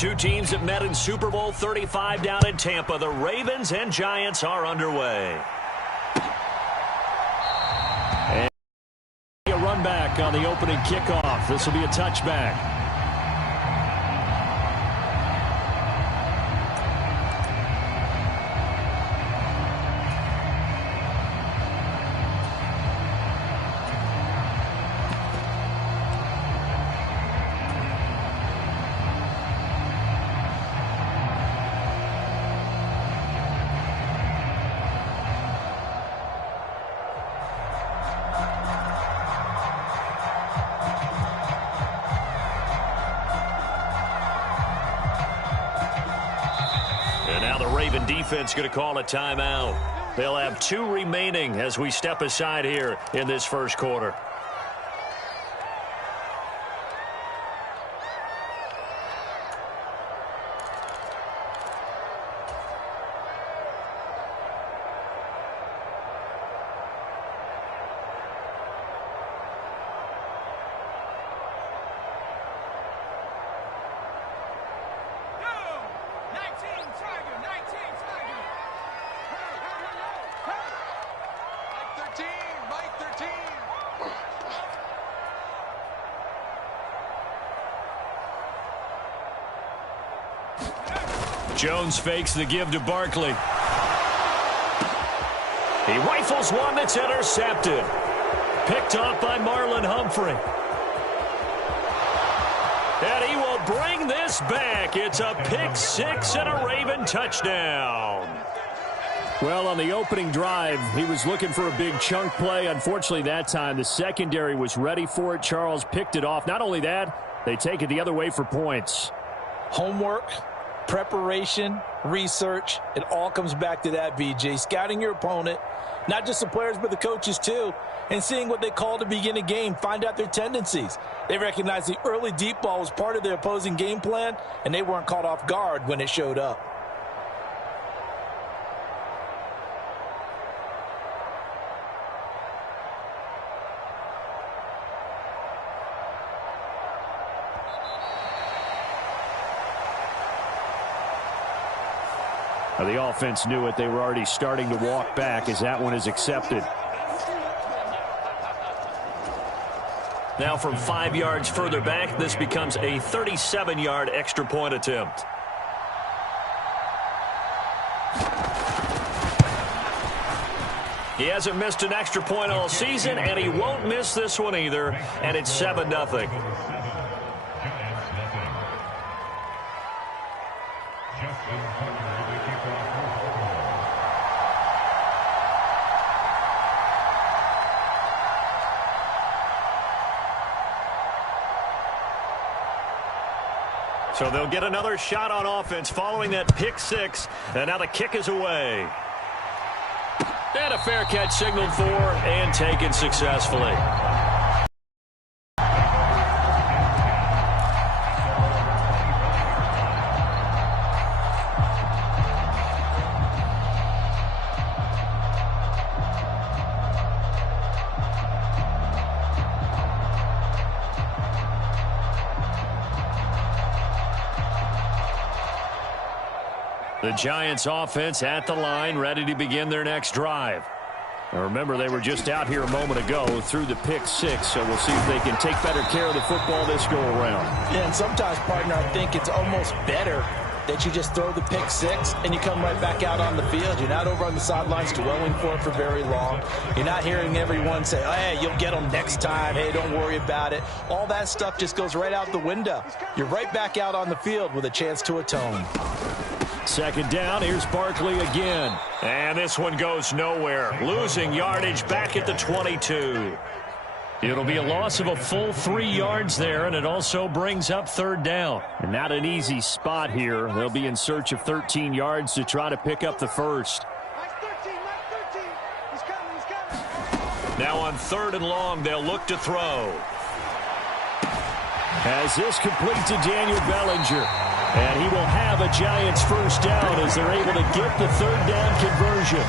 Two teams that met in Super Bowl 35 down in Tampa. The Ravens and Giants are underway. And a run back on the opening kickoff. This will be a touchback. Defense going to call a timeout. They'll have 2 remaining as we step aside here in this first quarter. Jones fakes the give to Barkley. He rifles one that's intercepted. Picked off by Marlon Humphrey. And he will bring this back. It's a pick 6 and a Raven touchdown. Well, on the opening drive, he was looking for a big chunk play. Unfortunately, that time, the secondary was ready for it. Charles picked it off. Not only that, they take it the other way for points. Homework, preparation, research, it all comes back to that, BJ. Scouting your opponent, not just the players but the coaches too, and seeing what they call to begin a game, find out their tendencies. They recognize the early deep ball was part of their opposing game plan, and they weren't caught off guard when it showed up. The offense knew it. They were already starting to walk back as that one is accepted. Now from 5 yards further back, this becomes a 37-yard extra point attempt. He hasn't missed an extra point all season, and he won't miss this one either, and it's 7-0. So they'll get another shot on offense following that pick 6, and now the kick is away. And a fair catch signaled for and taken successfully. The Giants offense at the line, ready to begin their next drive. Now remember, they were just out here a moment ago through the pick 6, so we'll see if they can take better care of the football this go-around. Yeah, and sometimes, partner, I think it's almost better that you just throw the pick 6 and you come right back out on the field. You're not over on the sidelines dwelling for it for very long. You're not hearing everyone say, oh, hey, you'll get them next time. Hey, don't worry about it. All that stuff just goes right out the window. You're right back out on the field with a chance to atone. Second down, here's Barkley again. And this one goes nowhere. Losing yardage back at the 22. It'll be a loss of a full 3 yards there, and it also brings up third down. And not an easy spot here. They'll be in search of 13 yards to try to pick up the first. Now on 3rd and long, they'll look to throw. As this complete to Daniel Bellinger. And he will have a Giants first down as they're able to get the third down conversion.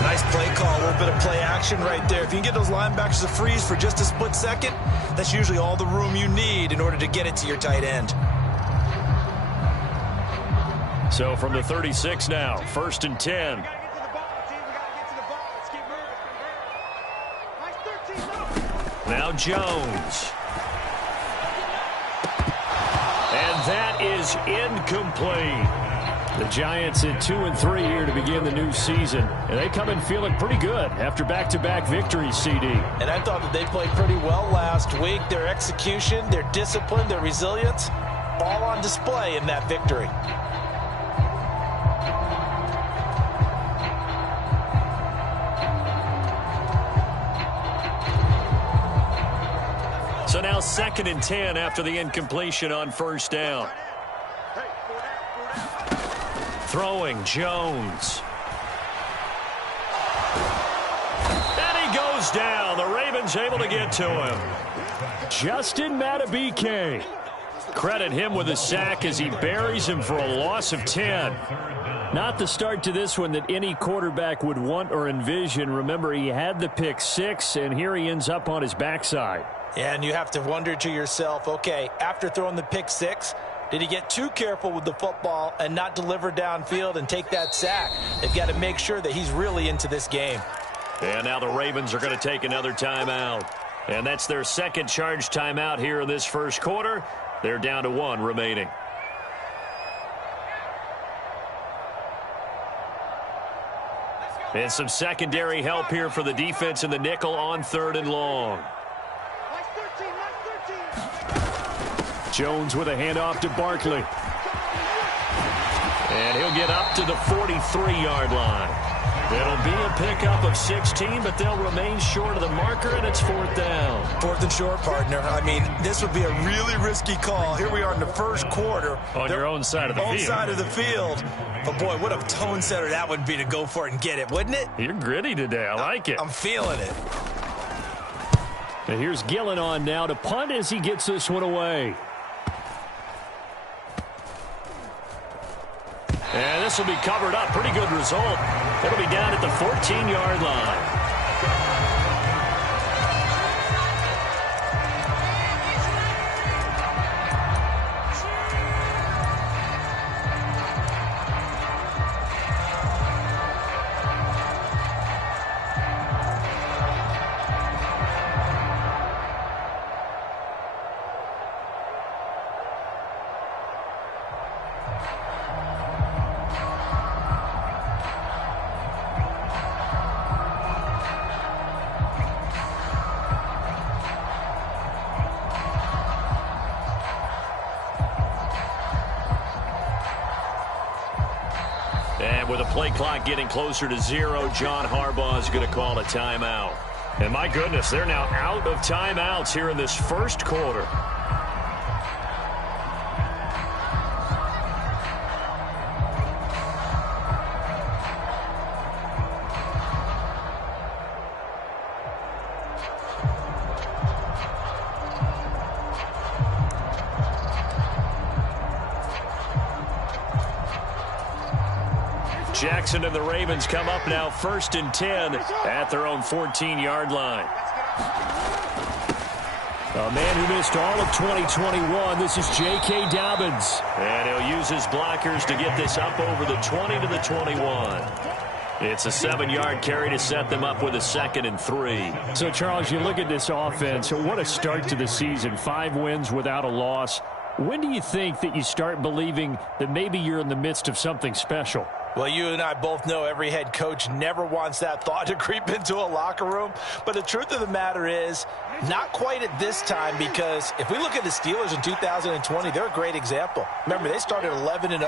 Nice play call, a little bit of play action right there. If you can get those linebackers to freeze for just a split second, that's usually all the room you need in order to get it to your tight end. So from the 36 now, 1st and 10. Now Jones. And that is incomplete. The Giants at 2-3 here to begin the new season. And they come in feeling pretty good after back-to-back victories, CD. And I thought that they played pretty well last week. Their execution, their discipline, their resilience, all on display in that victory. So now 2nd and 10 after the incompletion on 1st down. Throwing Jones. And he goes down. The Ravens able to get to him. Justin Madubuike. Credit him with a sack as he buries him for a loss of 10. Not the start to this one that any quarterback would want or envision. Remember, he had the pick 6, and here he ends up on his backside. Yeah, and you have to wonder to yourself, okay, after throwing the pick 6, did he get too careful with the football and not deliver downfield and take that sack? They've got to make sure that he's really into this game. And now the Ravens are going to take another timeout. And that's their second charge timeout here in this first quarter. They're down to 1 remaining. And some secondary help here for the defense in the nickel on 3rd and long. Jones with a handoff to Barkley. And he'll get up to the 43-yard line. It'll be a pickup of 16, but they'll remain short of the marker, and it's 4th down. 4th and short, partner. I mean, this would be a really risky call. Here we are in the first quarter. On your own side of the field. Own side of the field. But, boy, what a tone setter that would be to go for it and get it, wouldn't it? You're gritty today. I like it. I'm feeling it. And here's Gillen on now to punt as he gets this one away. And this will be covered up. Pretty good result. It'll be down at the 14-yard line. And with the play clock getting closer to 0, John Harbaugh is going to call a timeout. And my goodness, they're now out of timeouts here in this first quarter. Jackson and the Ravens come up now 1st and 10 at their own 14-yard line. A man who missed all of 2021, this is J.K. Dobbins. And he'll use his blockers to get this up over the 20 to the 21. It's a 7-yard carry to set them up with a 2nd and 3. So, Charles, you look at this offense, what a start to the season. 5 wins without a loss. When do you think that you start believing that maybe you're in the midst of something special? Well, you and I both know every head coach never wants that thought to creep into a locker room. But the truth of the matter is, not quite at this time, because if we look at the Steelers in 2020, they're a great example. Remember, they started 11-0,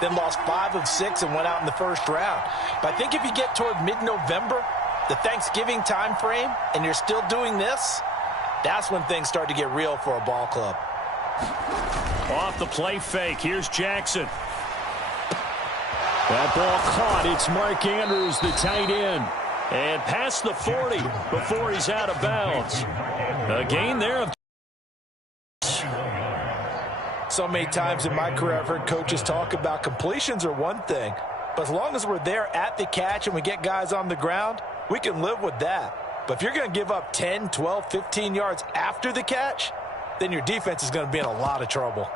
then lost 5 of 6 and went out in the first round. But I think if you get toward mid-November, the Thanksgiving time frame, and you're still doing this, that's when things start to get real for a ball club. Off the play fake, here's Jackson. That ball caught. It's Mark Andrews, the tight end. And past the 40 before he's out of bounds. A gain there of... So many times in my career I've heard coaches talk about completions are one thing. But as long as we're there at the catch and we get guys on the ground, we can live with that. But if you're going to give up 10, 12, 15 yards after the catch, then your defense is going to be in a lot of trouble.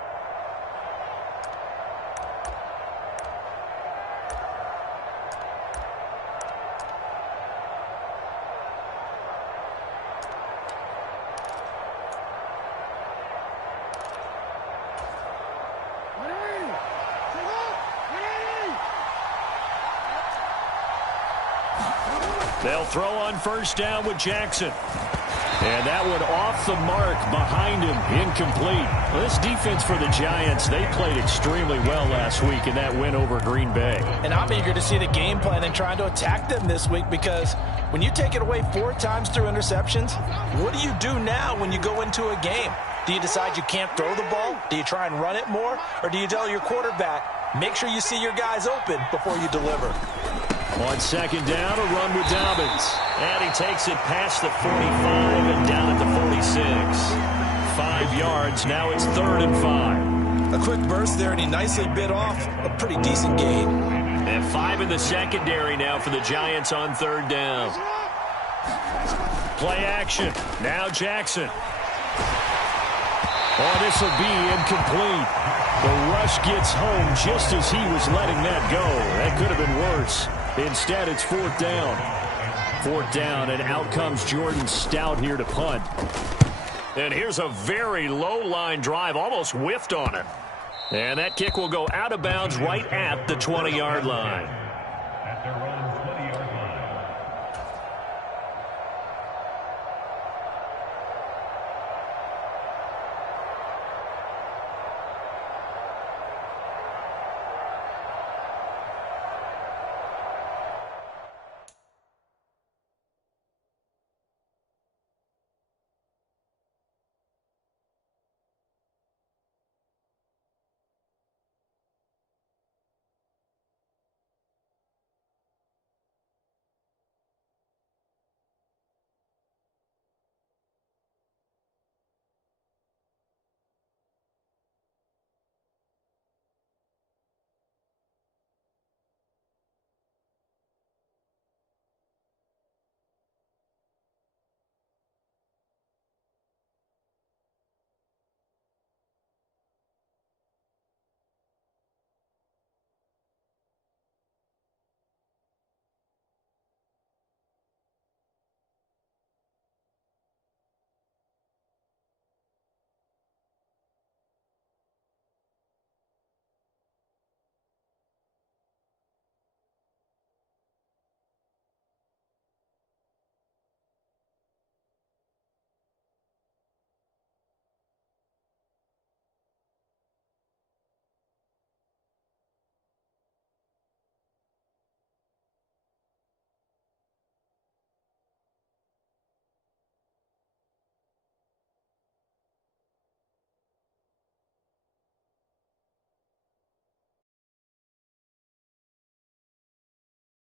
They'll throw on first down with Jackson. And that one off the mark behind him, incomplete. Well, this defense for the Giants, they played extremely well last week in that win over Green Bay. And I'm eager to see the game plan and trying to attack them this week, because when you take it away 4 times through interceptions, what do you do now when you go into a game? Do you decide you can't throw the ball? Do you try and run it more? Or do you tell your quarterback, make sure you see your guys open before you deliver? On second down, a run with Dobbins. And he takes it past the 45 and down at the 46. 5 yards, now it's 3rd and 5. A quick burst there, and he nicely bit off a pretty decent gain. And 5 in the secondary now for the Giants on 3rd down. Play action, now Jackson. Oh, this will be incomplete. The rush gets home just as he was letting that go. That could have been worse. Instead, it's 4th down. 4th down, and out comes Jordan Stout here to punt. And here's a very low-line drive, almost whiffed on it. And that kick will go out of bounds right at the 20-yard line.